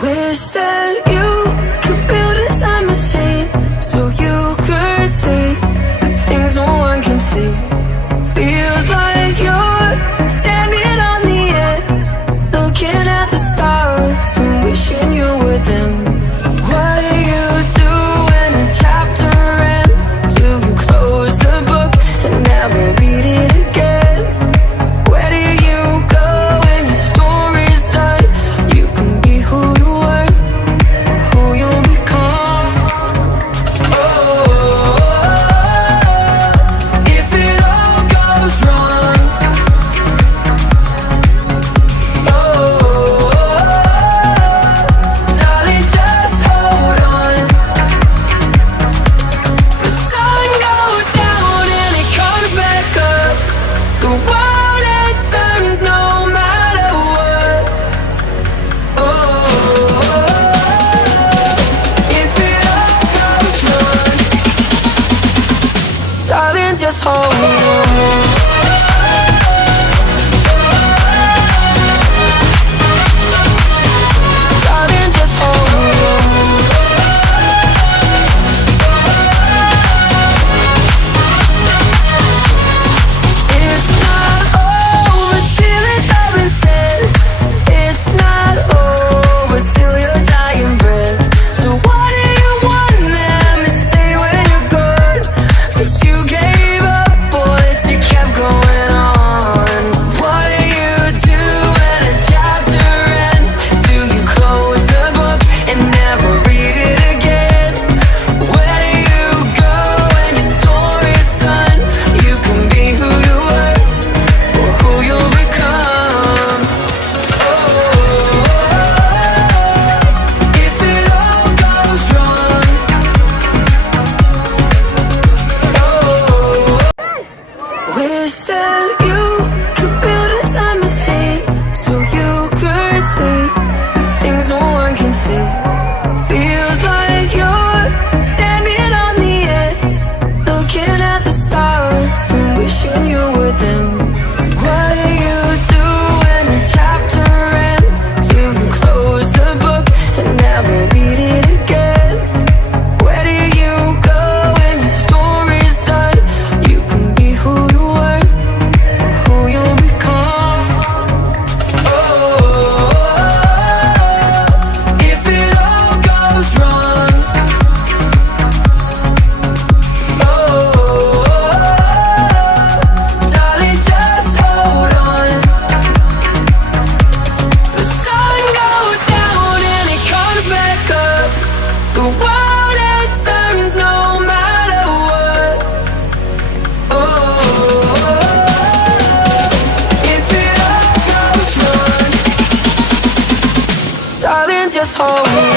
Wish that you could build a time machine so you could see the things no one can see. Feels like you're standing on the edge, looking at the stars and wishing you were them. What do you do when a chapter ends? Do you close the book and never read it again? Where do you go when your story's done? You can be who you were, who you'll become. Oh, if it all goes wrong. Oh, darling, just hold on. The sun goes down and it comes back up. The world it turns no matter what. Oh, if it all goes wrong, darling, just hold on. Darling, just hold on. It's not over till it's all been said. It's not over till your dying breath. So what do you want them to say when you're gone? That you gave up or that you kept going on? What do you do when a chapter ends? Do you close the book and never read it again? Where do you go when your story's done? You can be who you were or who you'll become. Oh, if it all goes wrong. Oh, wish that you could build a time machine so you could see the things no one can see. Feels like you're standing on the edge, looking at the stars and wishing you were them. What do you do when a chapter ends? Do you close the book and never read it again? Where do you go when your story's done? You can be who you were, who you'll become. Oh, if it all goes wrong. Oh, darling, just hold on. The sun goes down and it comes back up. The world it turns no matter what. Oh, if it all goes wrong, darling, just hold on.